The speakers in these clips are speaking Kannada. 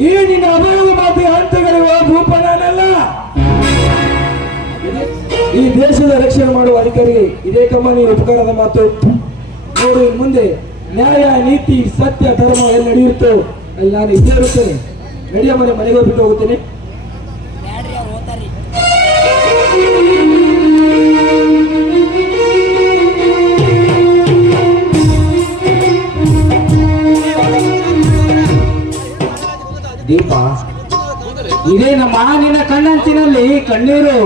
ಈ ನಿನ್ನ ಅಭಯದ ಮಾತಿಗೆ ಹಂತಗಳಿರುವ ಭೂಪ ನಾನಲ್ಲ. ಈ ದೇಶದ ರಕ್ಷಣೆ ಮಾಡುವ ಅಧಿಕಾರಿಗೆ ಇದೇ ಕಮ್ಮನಿ ಉಪಕಾರದ ಮಾತು. ನೋಡು, ಮುಂದೆ ನ್ಯಾಯ ನೀತಿ ಸತ್ಯ ಧರ್ಮ ಎಲ್ಲಿ ನಡೆಯುತ್ತೋ ಅಲ್ಲಿ ನಾನು ಇದ್ದೇ ಇರುತ್ತೇನೆ. ನಡೆಯ ಮನೆಗೆ ಹೋಗ್ಬಿಟ್ಟು ಹೋಗುತ್ತೇನೆ. ದೀಪ, ಇದೇ ನಮ್ಮ ನಿನ್ನ ಕಣ್ಣಂಚಿನಲ್ಲಿ ಕಣ್ಣೀರು.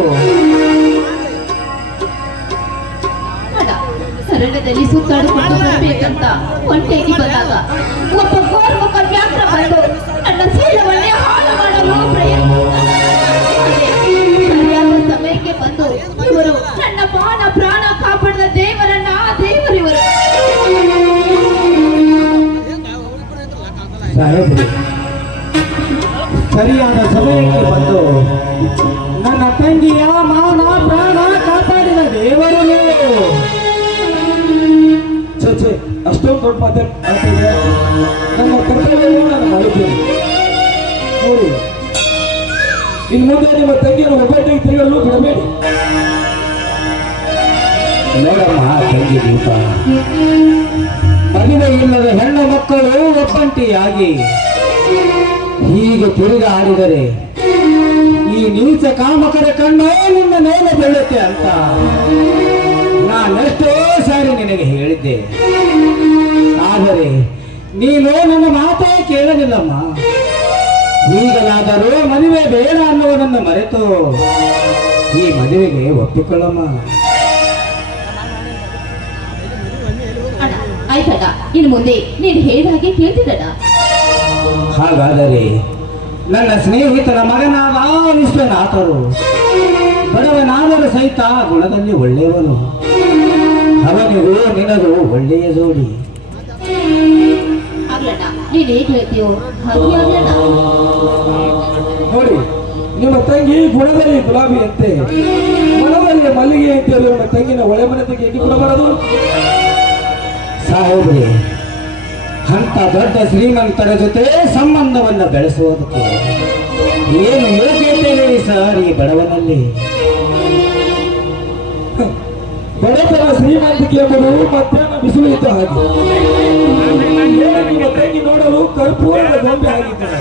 ಸರಳದಲ್ಲಿ ಸುತ್ತಾಡಿಕೊಂಡು ಬರಬೇಕಂತ ಒಂಟೆಗೆ ಬಂದಾಗ ಒಬ್ಬ ಗೋರ್ಮುಖ ವ್ಯಾಘ್ರ ಬಂದು ನನ್ನ ಶೀಲವನ್ನೇ ಹಾಳು ಮಾಡಲು ಸರಿಯಾದ ಸಮಯಕ್ಕೆ ಬಂದು ಇವರು ನನ್ನ ಮಾನ ಪ್ರಾಣ ಕಾಪಾಡಿದ ದೇವರನ್ನ ದೇವರಿವರು. ಸರಿಯಾದ ಸಮಯಕ್ಕೆ ಬಂದು ನನ್ನ ತಂಗಿಯ ಮಾನ ಪ್ರಾಣ ಕಾಪಾಡಿದ ದೇವರು ನೀವು. ಅಷ್ಟೊಂದು ದೊಡ್ಡ ಮಾತಾಡಿದ್ರೆ ನಮ್ಮ ಕರ್ತವ್ಯವನ್ನು ನಾನು ಮಾಡಿದ್ದೇನೆ. ನೋಡಿ, ಇನ್ನು ಮುಂದೆ ನಿಮ್ಮ ತಂಗಿಯನ್ನು ಒಬ್ಬಟ್ಟಿಗೆ ತಿರುಗಲು ಬಿಡಬೇಡಿ. ನೋಡಮ್ಮ ತಂಗಿ ದೀಪ, ಮದುವೆ ಇಲ್ಲದ ಹೆಣ್ಣು ಮಕ್ಕಳು ಒಬ್ಬಂಟಿಯಾಗಿ ಹೀಗೆ ತಿರುಗಾಡಿದರೆ ಈ ನೀಚ ಕಾಮಕರ ಕಣ್ಣು ನಿನ್ನ ಮೇಲೆ ಬೀಳುತ್ತೆ ಅಂತ ನಾನೆಷ್ಟೋ ಸಾರಿ ನಿನಗೆ ಹೇಳಿದ್ದೆ. ಆದರೆ ನೀನು ನನ್ನ ಮಾತೇ ಕೇಳಲಿಲ್ಲಮ್ಮ. ಈಗಲಾದರೂ ಮದುವೆ ಬೇಡ ಅನ್ನುವುದನ್ನು ಮರೆತು ಈ ಮದುವೆಗೆ ಒಪ್ಪಿಕೊಳ್ಳಮ್ಮ. ಆಯ್ತಣ್ಣ, ಇನ್ನು ಮುಂದೆ ನೀನು ಹೇಳಿದಾಗೆ ಕೇಳ್ತಿದ್ದಣ್ಣ. ಹಾಗಾದರೆ ನನ್ನ ಸ್ನೇಹಿತನ ಮಗನಾದ ವಿಶ್ವನಾಥರು ಬಡವನಾದರೂ ಸಹಿತ ಗುಣದಲ್ಲಿ ಒಳ್ಳೆಯವನು. ಅವನಿಗೂ ನಿನಗೂ ಒಳ್ಳೆಯ ಜೋಡಿ. ಆಗ್ಲಣ್ಣ, ನೀನು ಹೇಗೆ ಹೇಳ್ತೀಯೋ ಹಾಗೆ ಆಗ್ಲಣ್ಣ. ನೋಡಿ, ನಿಮ್ಮ ತಂಗಿ ಗುಣದಲ್ಲಿ ಗುಲಾಬಿ ಅಂತೆ, ಮನದಲ್ಲಿ ಮಲ್ಲಿಗೆ ಅಂತ ಹೇಳಿ ನಿಮ್ಮ ತಂಗಿನ ಒಳೆ ಮನತೆಗೆ ಹೇಗೆ ಕೊಡಬಾರದು? ಸಾಹೇಬ್ರೆ, ಅಂತ ದೊಡ್ಡ ಶ್ರೀಮಂತರ ಜೊತೆ ಸಂಬಂಧವನ್ನು ಬೆಳೆಸುವುದಕ್ಕೆ ಏನು ಯೋಗ್ಯತೆ ಇದೆ ಸರ್ ಈ ಬಡವನಲ್ಲಿ? ಬಡತನ ಶ್ರೀಮಂತಿಕೆ ಎಂಬುದು ಮಧ್ಯಾಹ್ನ ಬಿಸಿಲು ಇದ್ದ ಹಾಗೆ. ನಿಮ್ಮ ತಂಗಿ ನೋಡಲು ಕರ್ಪೂರದ ಗೊಂಬೆ ಆಗಿದ್ದಾರೆ.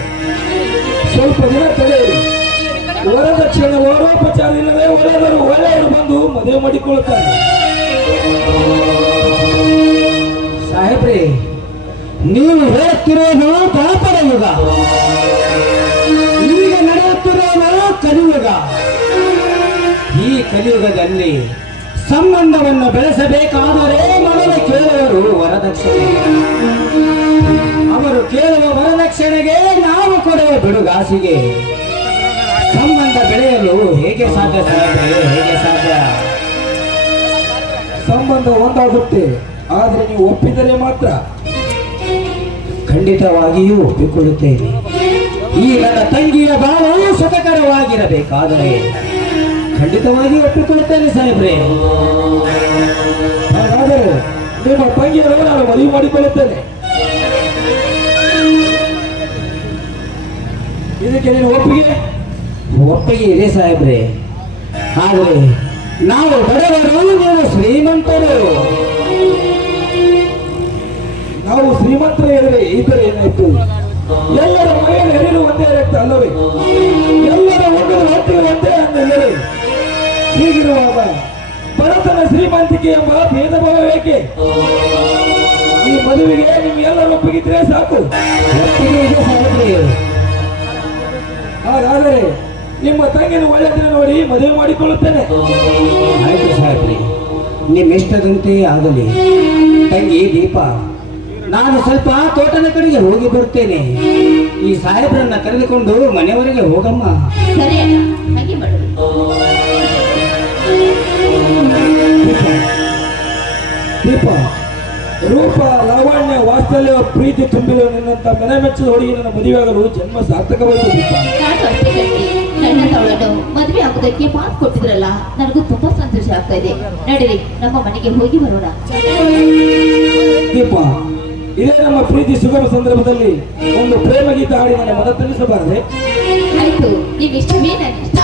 ಸ್ವಲ್ಪ ದಿನ ತಡೆಯಿರಿ. ವರದಕ್ಷಿಣೆ ವರೋಪಚಾರ ಇಲ್ಲದೆ ಒಳ್ಳೆಯವರು ಒಳ್ಳೆಯವರು ಬಂದು ಮದುವೆ ಮಾಡಿಕೊಳ್ಳುತ್ತಾರೆ. ಸಾಹೇಬ್ರೆ, ನೀವು ಹೇಳುತ್ತಿರೋದು ಪಾಪದ ಯುಗ, ಈಗ ನಡೆಯುತ್ತಿರೋದು ಕಲಿಯುಗ. ಈ ಕಲಿಯುಗದಲ್ಲಿ ಸಂಬಂಧವನ್ನು ಬೆಳೆಸಬೇಕಾದರೆ ಮೊದಲು ಕೇಳುವರು ವರದಕ್ಷಿಣೆ. ಅವರು ಕೇಳುವ ವರದಕ್ಷಿಣೆಗೆ ನಾವು ಕೊಡುವ ಬಿಡುಗಾಸಿಗೆ ಸಂಬಂಧ ಬೆಳೆಯಲು ಹೇಗೆ ಸಾಧ್ಯ ಸಾಹೇಬ್ರೆ? ಹೇಗೆ ಸಾಧ್ಯ? ಸಂಬಂಧ ಒಂದಾಗುತ್ತೆ, ಆದರೆ ನೀವು ಒಪ್ಪಿದರೆ ಮಾತ್ರ. ಖಂಡಿತವಾಗಿಯೂ ಒಪ್ಪಿಕೊಳ್ಳುತ್ತೇನೆ. ಈ ನನ್ನ ತಂಗಿಯ ಬಾಳು ಸುಖಕರವಾಗಿರಬೇಕಾದರೆ ಖಂಡಿತವಾಗಿಯೂ ಒಪ್ಪಿಕೊಳ್ಳುತ್ತೇನೆ ಸಾಹೇಬ್ರೆ. ಹಾಗಾದರೆ ನಿಮ್ಮ ತಂಗಿಯನ್ನು ನಾನು ಮದುವೆ ಮಾಡಿಕೊಳ್ಳುತ್ತೇನೆ. ಇದಕ್ಕೆ ನೀನು ಒಪ್ಪಿಗೆ ಇದೆ ಸಾಹೇಬ್ರೆ. ಆದರೆ ನಾವು ಬಡವರು, ನೀವು ಶ್ರೀಮಂತರು. ನಾವು ಶ್ರೀಮಂತರ ಹೇಳಿದ್ರೆ ಈ ತರ ಏನಾಯ್ತು? ಎಲ್ಲರ ಮನೆಯಲ್ಲಿ ಹರಿಲು ಒಂದೇ ರಕ್ತ ಅಲ್ಲವೇ? ಎಲ್ಲರ ಒಬ್ಬರ ಹೊಟ್ಟಿಗೆ ಒಂದೇ ಅನ್ನಲ್ಲವೇ? ಹೀಗಿರುವಾಗ ಬಡತನ ಶ್ರೀಮಂತಿಕೆ ಎಂಬ ಭೇದ ಭಾವ ಏಕೆ? ಈ ಮದುವೆಗೆ ನಿಮ್ಗೆಲ್ಲರೂ ಒಪ್ಪಿಗಿದ್ರೆ ಸಾಕು. ಒಪ್ಪಿಗೆ ಇದೆ ಸಾಹೇಬ್ರೆ. ಹಾಗಾದರೆ ನಿಮ್ಮ ತಂಗಿನ ಒಳ್ಳೆ ದಿನ ನೋಡಿ ಮದುವೆ ಮಾಡಿಕೊಳ್ಳುತ್ತೇನೆ. ಆಯ್ತು ಸಾಹೇಬ್ರೆ, ನಿಮ್ಮಿಷ್ಟದಂತೆ ಆಗಲಿ. ತಂಗಿ ದೀಪ, ನಾನು ಸ್ವಲ್ಪ ತೋಟದ ಕಡೆಗೆ ಹೋಗಿ ಬರ್ತೇನೆ. ಈ ಸಾಹೇಬ್ರನ್ನ ಕರೆದುಕೊಂಡು ಮನೆಯವರೆಗೆ ಹೋಗಮ್ಮ. ಸರಿ ಅಣ್ಣ, ಹಾಗೆ ಮಾಡು. ದೀಪ, ರೂಪ ಲಾವಣ್ಯ ವಾತ್ಸಲ್ಯ ಪ್ರೀತಿ ತುಂಬಿರುವ ನಿನ್ನಂತ ಮನೆ ಮೆಚ್ಚದ ಹುಡುಗಿ ನನ್ನ ಮದುವೆಯಾಗಲು ಜನ್ಮ ಸಾರ್ಥಕವಾಯಿತು. ದೀಪ, ನನ್ನ ತವಳನ್ನು ಮದುವೆ ಆಗುವುದಕ್ಕೆ ಮಾತು ಕೊಟ್ಟಿದ್ರಲ್ಲ, ನನಗೂ ತುಂಬಾ ಸಂತೋಷ ಆಗ್ತಾ ಇದೆ. ನಡೀರಿ, ನಮ್ಮ ಮನೆಗೆ ಹೋಗಿ ಬರೋಣ. ದೀಪ, ಇದೇ ನಮ್ಮ ಪ್ರೀತಿ ಸುಗಮ ಸಂದರ್ಭದಲ್ಲಿ ಒಂದು ಪ್ರೇಮ ಗೀತ ಹಾಡಿ ನನ್ನ ಮನ ತಿಳಿಸಬಾರದೆ? ಆಯ್ತು, ನೀವಿಷ್ಟವೇ ನನ್ನ ಇಷ್ಟ.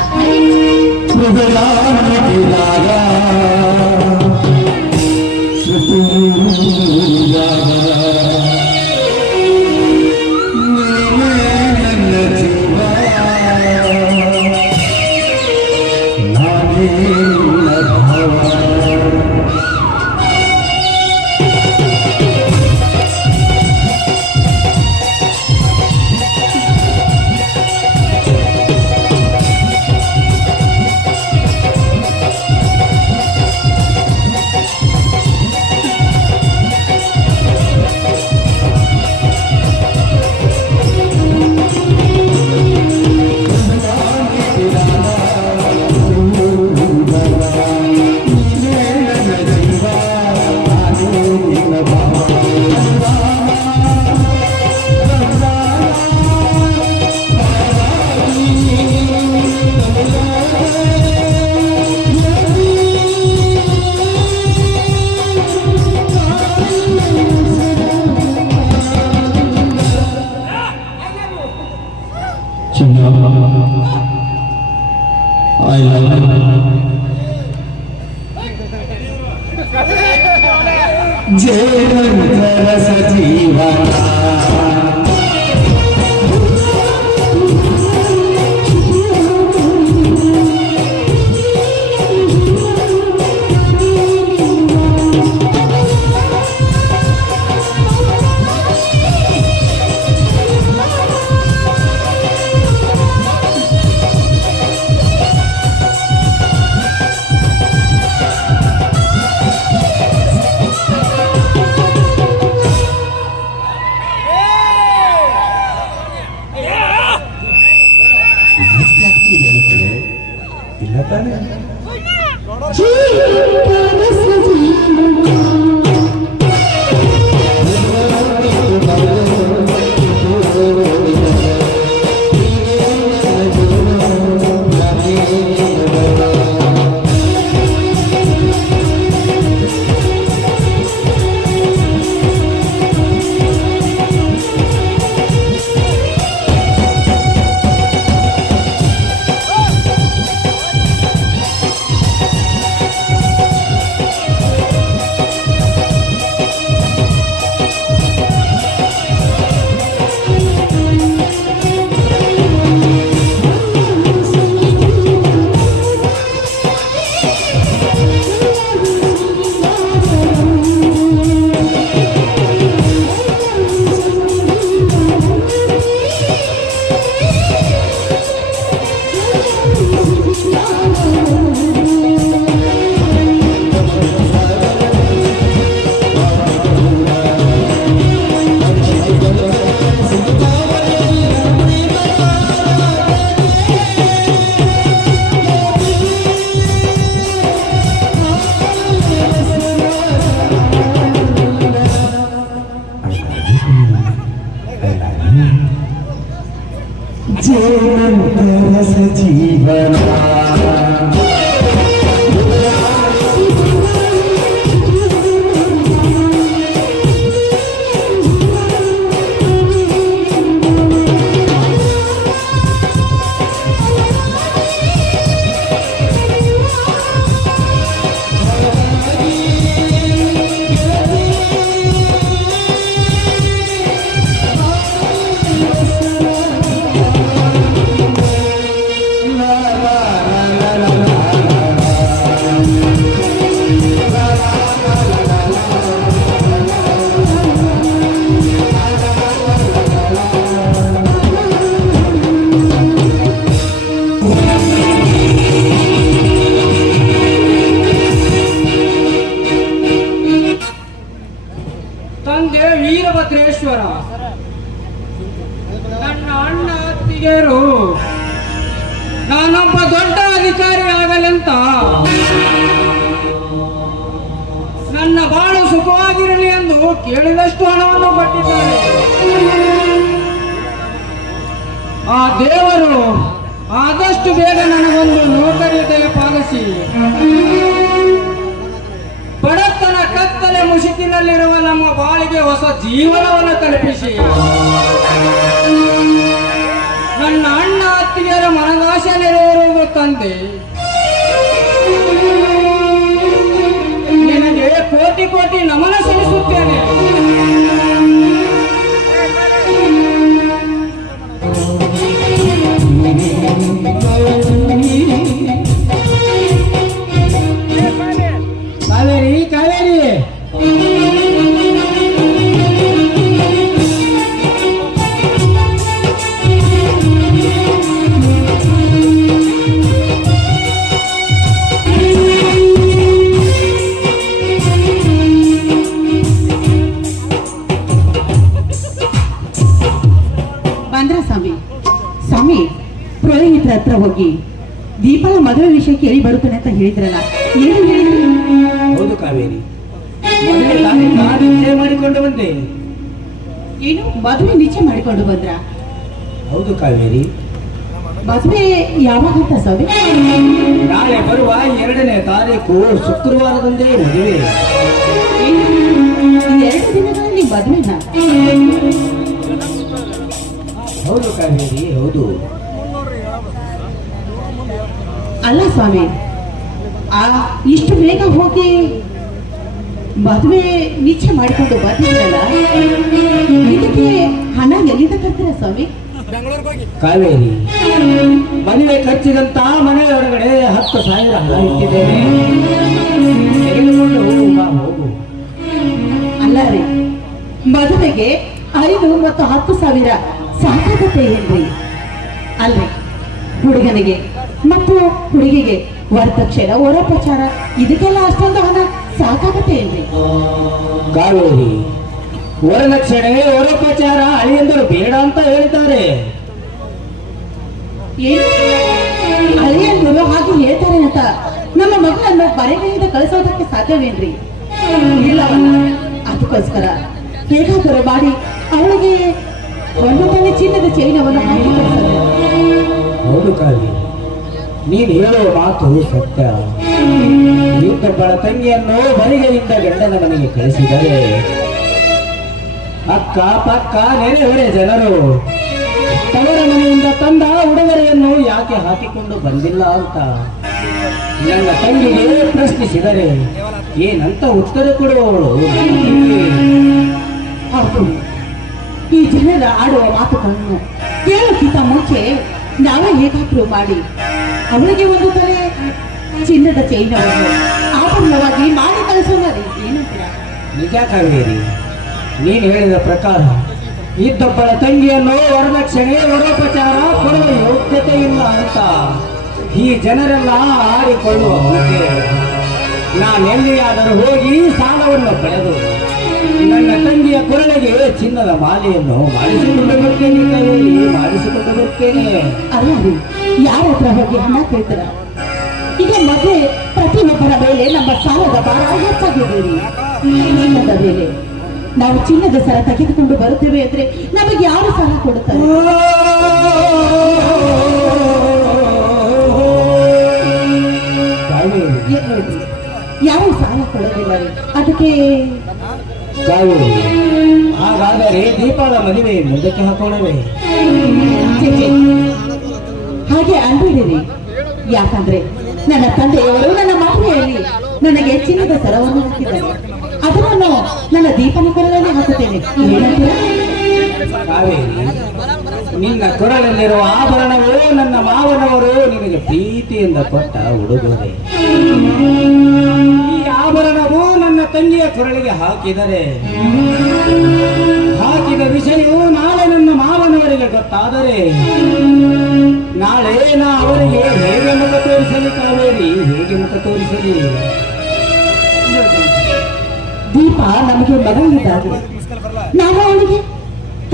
ಜೇನಂತರ ಸಜೀವನ ಇಲ್ಲ ತಾನೆ? ಜೇನಂತರ ಸಜೀವನ ತಂದೆ ವೀರಭದ್ರೇಶ್ವರ, ನನ್ನ ಅಣ್ಣ ಅತ್ತಿಗೆಯರು ನಾನೊಬ್ಬ ದೊಡ್ಡ ಅಧಿಕಾರಿ ಆಗಲೆಂತ ನನ್ನ ಬಾಳು ಸುಖವಾಗಿರಲಿ ಎಂದು ಕೇಳಿದಷ್ಟು ಹಣವನ್ನು ಕೊಟ್ಟಿದ್ದಾರೆ. ಆ ದೇವರು ಆದಷ್ಟು ಬೇಗ ನನಗೊಂದು ನೌಕರಿ ಪಾಲಿಸಿ ಬಡತನ ಕತ್ತಲೆ ಮುಸುಕಿನ ಕನಸಿನಲ್ಲಿರುವ ನಮ್ಮ ಬಾಳಿಗೆ ಹೊಸ ಜೀವನವನ್ನು ತಲುಪಿಸಿ ನನ್ನ ಅಣ್ಣ ಅತ್ತಿಗೆಯರ ಮನದಾಶೆ ನೆರವೇರುವುದು ತಂದೆ. ನಿನಗೆ ಕೋಟಿ ಕೋಟಿ ನಮನ ಸಲ್ಲಿಸುತ್ತೇನೆ. ಕಾವೇರಿ ಕಾವೇರಿ ಬಂದ್ರ ಸ್ವಾಮಿ. ಸ್ವಾಮಿ, ಪುರೋಹಿತರ ಹತ್ರ ಹೋಗಿ ದೀಪದ ಮದುವೆ ವಿಷಯ ಕೇಳಿ ಬರುತ್ತಾನೆ ಅಂತ ಹೇಳಿದ್ರಲ್ಲ, ಏನು ಹೇಳಿದ್ರಿ? ಹೌದು ಕಾವೇರಿ, ಮದುವೆ ತಾನೇ ನಿಶ್ಚಯ ಮಾಡಿಕೊಂಡು ಬಂದೆ. ಏನು ಮದುವೆ ನಿಶ್ಚಯ ಮಾಡಿಕೊಂಡು ಬಂದ್ರ? ಹೌದು ಕಾವೇರಿ, ಮದುವೆ ಯಾವಾಗ ಅಂತ ಸ್ವಾಮಿ? ನಾಳೆ ಬರುವ 2ನೇ ತಾರೀಕು ಶುಕ್ರವಾರದಂದೇ ಮದುವೆ. ಏನು? ಈ 2 ದಿನಗಳಲ್ಲಿ ಮದುವೆನಾ? ಹೌದು ಕಾವೇರಿ, ಹೌದು. ಅಲ್ಲ ಸ್ವಾಮಿ, ಇಷ್ಟು ಬೇಗ ಹೋಗಿ ಮದುವೆ ನಿಶ್ಚಯ ಮಾಡಿಕೊಂಡು ಬಂದಿದ್ರಲ್ಲ, ಇದಕ್ಕೆ ಹಣ ಎಲ್ಲಿಂದ ತರ್ತೀರಾ ಸ್ವಾಮಿ? ಕಾವೇರಿ, ಮದುವೆ ಖರ್ಚಿಗಂತ ಮನೆಯೊಳಗಡೆ 10,000 ಹಣ ಇಟ್ಟಿದ್ದೇನೆ, ತೆಗೆದುಕೊಂಡು ಹೋಗು. ಅಲ್ಲ ರೀ, ಮದುವೆಗೆ 5 ಮತ್ತು 10,000 ಸಾಕಾಗುತ್ತೆ ಏನ್ರಿ? ಅಲ್ರಿ, ಹುಡುಗನಿಗೆ ಮತ್ತು ಹುಡುಗಿಗೆ ವರದಕ್ಷಿಣೆ, ವರೋಪಚಾರ ಇದಕ್ಕೆಲ್ಲ ಅಷ್ಟೊಂದು ಹಣ ಸಾಕಾಗುತ್ತೆ ಏನ್ರಿ? ಕಾವೇರಿ, ವರದಕ್ಷಿಣೆ ವರೋಪಚಾರ ಅಳಿಯಂದರು ಬೇಡ ಅಂತ ಹೇಳಿದ್ದಾರೆ. ಏನು ಅಳಿಯಂದ್ರು ಹಾಗೆ ಹೇಳ್ತಾರೆ ಅಂತ ನಮ್ಮ ಮಗಳನ್ನು ಬರೆಗೈಯಿಂದ ಕಳಿಸೋದಕ್ಕೆ ಸಾಧ್ಯವೇನ್ರಿ? ಇಲ್ಲವಲ್ಲ, ಅದಕ್ಕೋಸ್ಕರ ಹೇಗಾದರೂ ಮಾಡಿ ಅವಳಿಗೆ ಒಂದು ತಲೆ ಚಿನ್ನದ ಚೈನವನ್ನು ಹಾಕಿ ಕಳಿಸೋದು. ಹೌದು ಕಾವೇರಿ, ನೀನು ಹೇಳುವ ಮಾತು ಸತ್ಯ. ಯುದ್ಧಗಳ ತಂಗಿಯನ್ನು ಬರಿಗೆಯಿಂದ ಗಂಡನ ಮನೆಗೆ ಕಳಿಸಿದರೆ ಅಕ್ಕ ಪಕ್ಕ ನೆರೆಹೊರೆ ಜನರು ತವರ ಮನೆಯಿಂದ ತಂದ ಉಡುಗೊರೆಯನ್ನು ಯಾಕೆ ಹಾಕಿಕೊಂಡು ಬಂದಿಲ್ಲ ಅಂತ ನನ್ನ ತಂಗಿಗೆ ಪ್ರಶ್ನಿಸಿದರೆ ಏನಂತ ಉತ್ತರ ಕೊಡುವವಳು? ಹೌದು, ಈ ಜನರ ಆಡುವ ಮಾತುಗಳನ್ನು ಕೇಳೋಕ್ಕಿಂತ ಮುಂಚೆ ನಾವೇ ಹೇಗಾದ್ರೂ ಮಾಡಿ ಅವಳಿಗೆ ಒಂದು ತಲೆ ಚಿನ್ನದ ಚೈನವನ್ನು ಆಭರಣವಾಗಿ ಮಾಡಿ ಕಳಿಸೋಣ ರೀ. ಏನಂತೀರ? ನಿಜ ಕಾವೇರಿ, ನೀನು ಹೇಳಿದ ಪ್ರಕಾರ ಇದ್ದೊಬ್ಬಳ ತಂಗಿಯನ್ನು ವರದಕ್ಷಿಣೆ ವರೋಪಚಾರ ಕೊಡುವ ಯೋಗ್ಯತೆ ಇಲ್ಲ ಅಂತ ಈ ಜನರೆಲ್ಲ ಆಡಿಕೊಳ್ಳುವ ಮುಂಚೆ ನಾನೆಲ್ಲಿಯಾದರೂ ಹೋಗಿ ಸಾಲವನ್ನು ಪಡೆದು ನನ್ನ ತಂಗಿಯ ಕೊರಳಿಗೆ ಚಿನ್ನದ ಮಾಲೆಯನ್ನು ಮಾಡಿಸಿಕೊಂಡು ಬರ್ತೇನೆ ಕಾವೇರಿ, ಮಾಡಿಸಿಕೊಂಡು ಬರ್ತೇನೆ. ಅಲ್ಲ ರೀ, ಯಾರ ಹತ್ರ ಹೋಗಿ ಹಣ ಕೇಳ್ತಾರ? ಈಗ ಮದುವೆ ಪ್ರತಿಯೊಬ್ಬರ ಮೇಲೆ ನಮ್ಮ ಸಾಲದ ಭಾರ ಹೆಚ್ಚಾಗಿದ್ದೀರಿ. ಚಿನ್ನದ ಮೇಲೆ ನಾವು ಚಿನ್ನದ ಸರ ತೆಗೆದುಕೊಂಡು ಬರುತ್ತೇವೆ ಅಂದ್ರೆ ನಮಗೆ ಯಾರು ಸಾಲ ಕೊಡುತ್ತಾರೆ? ಕಾವೇರಿ, ಏನ್ ಹೇಳ್ರಿ? ಯಾರು ಸಾಲ ಕೊಡೋದಿಲ್ಲ ರೀ. ಅದಕ್ಕೆ ಕಾವೇರಿ, ಹಾಗಾದರೆ ದೀಪಾಳ ಮದುವೆ ಮುಂದಕ್ಕೆ ಹಾಕೋಣವೇ? ಛೆ, ಛೆ. ಹಾಗೆ ಅನ್ಬೇಡಿರಿ. ಯಾಕಂದ್ರೆ ನನ್ನ ತಂದೆಯವರು ನನ್ನ ಮದುವೆಯಲ್ಲಿ ನನಗೆ ಚಿನ್ನದ ಸರವನ್ನು ಹಾಕಿದ್ದಾರೆ. ಅದನ್ನು ನನ್ನ ದೀಪನ ಕೊರಳಲ್ಲಿ ಹಾಕುತ್ತೇನೆ. ಏನಂತೀರಾ? ಕಾವೇರಿ, ನಿನ್ನ ಕೊರಳಲ್ಲಿರುವ ಆಭರಣವು ನನ್ನ ಮಾವನವರು ನಿನಗೆ ಪ್ರೀತಿಯಿಂದ ಕೊಟ್ಟ ಉಡುಗೊರೆ. ಈ ಆಭರಣವು ನನ್ನ ತಂಗಿಯ ಕೊರಳಿಗೆ ಹಾಕಿದ ವಿಷಯವು ನಾಳೆ ನನ್ನ ಮಾವನವರಿಗೆ ಗೊತ್ತಾದರೆ ನಾಳೆ ನಾ ಅವರಿಗೆ ಹೇಗೆ ಮುಖ ತೋರಿಸಲಿ ಕಾವೇರಿ, ಹೇಗೆ ಮುಖ ತೋರಿಸಲಿ? ದೀಪ ನಮಗೆ ಮಗಳಿದ್ದಾಗೆ, ನಾವು ಅವಳಿಗೆ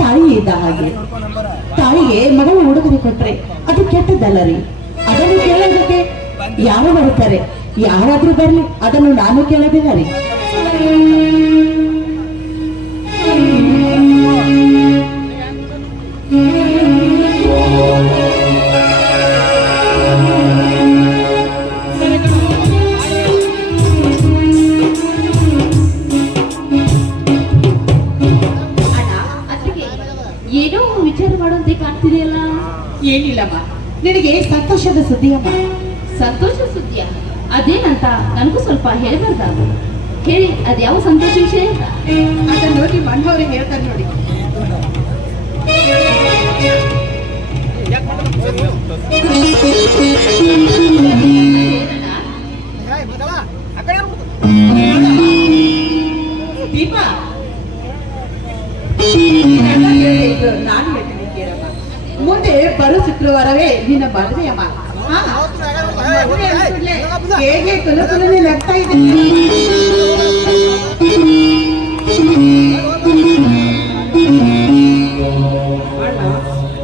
ತಾಯಿ ಇದ್ದ ಹಾಗೆ. ತಾಯಿಗೆ ಮಗಳು ಉಡುಗೊರೆ ಕೊಟ್ರೆ ಅದು ಕೆಟ್ಟದ್ದಲ್ಲ ರೀ. ಅದನ್ನು ಕೇಳೋದಕ್ಕೆ ಯಾರು ಬರುತ್ತಾರೆ? ಯಾರಾದ್ರೂ ಬರ್ಲಿ, ಅದನ್ನು ನಾನು ಕೇಳೋದಿಲ್ಲ ರೀ. ಇಲ್ಲಮ್ಮ, ನಿನಗೆ ಸಂತೋಷದ ಸುದ್ದಿಯಮ್ಮ. ಸಂತೋಷ ಸುದ್ದಿಯ ಅದೇನಂತ ನನಗೂ ಸ್ವಲ್ಪ ಹೇಳಬಾರ್ದ? ಹೇಳಿ, ಅದ್ಯಾವ ಸಂತೋಷ ವಿಷಯ ಅಂತ? ಅದನ್ನು ನಿಮ್ಮ ಅಣ್ಣವ್ರಿಗೆ ಹೇಳ್ತಾರೆ ನೋಡಿ. ದೀಪ, ನಾನು ಹೇಳ್ತೀನಿ ಕೇಳಮ್ಮ. ಮುಂದೆ ಬರೋ ಶುಕ್ರವಾರವೇ ನಿನ್ನ ಮದುವೆಯಮ್ಮ. ಹೇಗೆ ಕುಲಕುಲನೆ ನಗ್ತಾ ಇದೆ.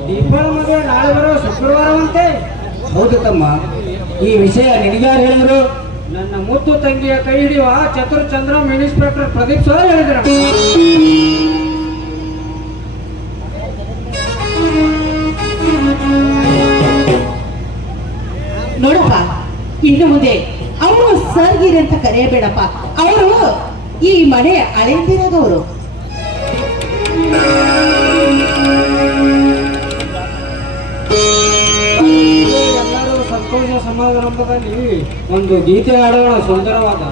ದೀಪಳ ಮದುವೆ ನಾಳೆ ಬರೋ ಶುಕ್ರವಾರವಂತೆ. ಹೌದು ತಮ್ಮ, ಈ ವಿಷಯ ನಿನಗ್ಯಾರು ಹೇಳಿದ್ರು? ನನ್ನ ಮುತ್ತು ತಂಗಿಯ ಕೈ ಹಿಡಿಯುವ ಚತುರ್ ಚಂದ್ರಂ ಇನ್ಸ್ಪೆಕ್ಟರ್ ಪ್ರದೀಪ್ ಸರ್ ಹೇಳಿದ್ರ. ನೋಡಪ್ಪ, ಇನ್ನು ಮುಂದೆ ಅವರು ಸರ್ಗಿರಿ ಅಂತ ಕರೆಯಬೇಡಪ್ಪ. ಅವರು ಈ ಮನೆಯ ಹಳೆಯಂದಿರಾದವರು. ಎಲ್ಲರೂ ಸಂತೋಷ ಸಮಾರಂಭದಲ್ಲಿ ಒಂದು ಗೀತೆ ಹಾಡೋಣ, ಸುಂದರವಾದ.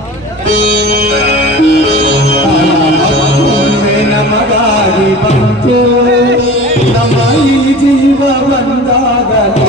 ನಮಗಾಗಿ ಬಂತು ನಮ್ಮ ಈ ಜೀವ ಬಂದಾಗಲೂ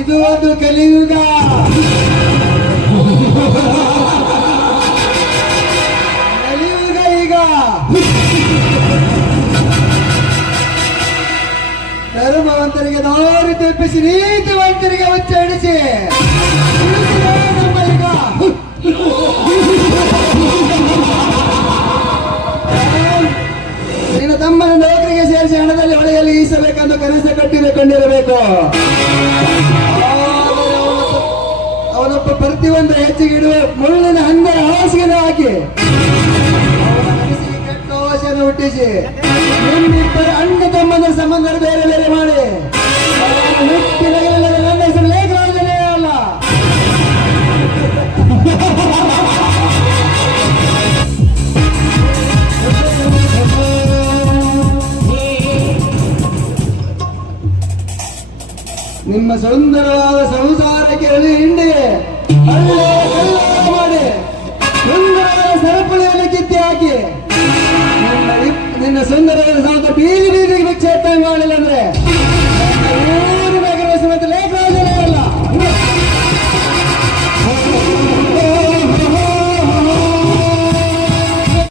ಇದು ಒಂದು ಕಲಿಯುಗ. ಕಲಿಯುಗ ಈಗ ಧರ್ಮವಂತರಿಗೆ ದಾರಿ ತಪ್ಪಿಸಿ ನೀತಿವಂತರಿಗೆ ಉಚ್ಚರಿಸಿ ಈಗ ನಿನ್ನ ತಮ್ಮನ ನೌಕರಿಗೆ ಸೇರಿಸಿ ಹಣದಲ್ಲಿ ಹೊಳೆಯಲ್ಲಿ ಈಸಬೇಕೆಂದು ಕನಸ ಕಟ್ಟಿಕೊಂಡಿರಬೇಕು. ಅವನೊಬ್ಬ ಪ್ರತಿಯೊಂದು ಹೆಚ್ಚಿಗೆ ಇಡುವ ಮುಳ್ಳಿನ ಹಂದರ ಹಾಸಿಗೆ ಹಾಕಿ ಅವನ ಮನಸ್ಸಿಗೆ ಕೆಟ್ಟ ಆಸೆಯನ್ನು ಹುಟ್ಟಿಸಿ ನಿಮ್ಮಿಬ್ಬರ ಅಣ್ಣ ತಮ್ಮಂದರ ಸಂಬಂಧ ಬೇರೆ ಬೇರೆ ಮಾಡಿ ಹುಟ್ಟಿನ ನನ್ನ ಹೆಸರು ಲೇಖರಾಜನೇ ಅಲ್ಲ. ನಿಮ್ಮ ಸುಂದರವಾದ ಸಂಸಾರಕ್ಕೆ ಹಿಂಡಿ ಮಾಡಿ ಸುಂದರವಾದ ಸರಪಳಿಯನ್ನು ಕಿತ್ತಿ ಹಾಕಿ ನಿನ್ನ ಸುಂದರವಾದ